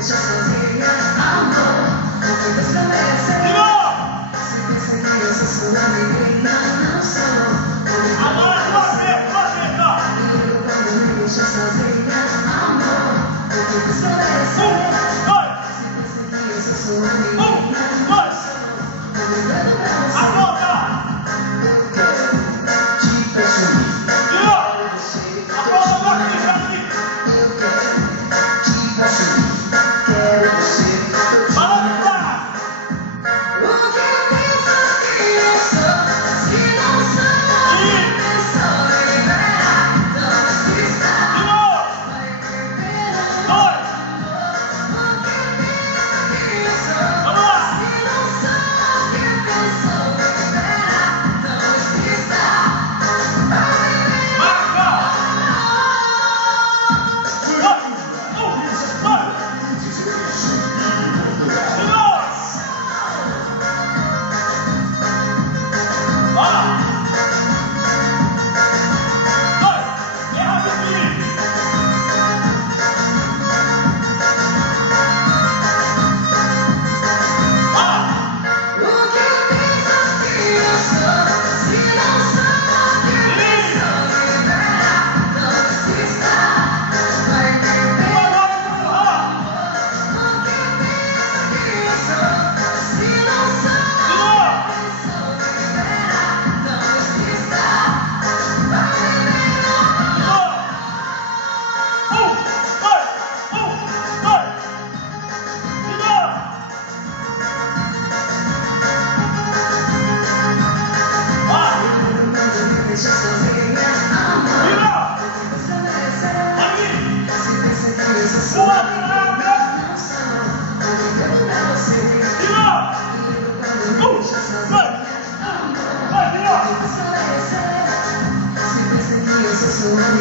deixa sozinha, amor. Porque você merece. Se pensa que eu sou sua menina, não sou. Agora você, ó. E eu quando me deixa sozinha, amor. Porque você merece. Se pensa que eu sou sua menina, não sou. Obrigado pra você. Te peço quero você. O que pensa que eu sou? Se não sou quem pensou em liberar, não esqueça. Vai perder amor. O que pensa que eu sou? Se não sou quem pensou em liberar, não esqueça. Vai perder amor. O que pensa que eu sou? Se não sou quem pensou em liberar, não esqueça. Vai perder amor. O que pensa que eu sou? Se não sou quem pensou em liberar, não esqueça. Vai perder amor. Deixa sozinha, amor. Porque você merece. Se pensa que eu sou sua menina, não sou. Obrigado pra você. E eu quando me deixa sozinha, amor. Porque você merece. Se pensa que eu sou sua menina.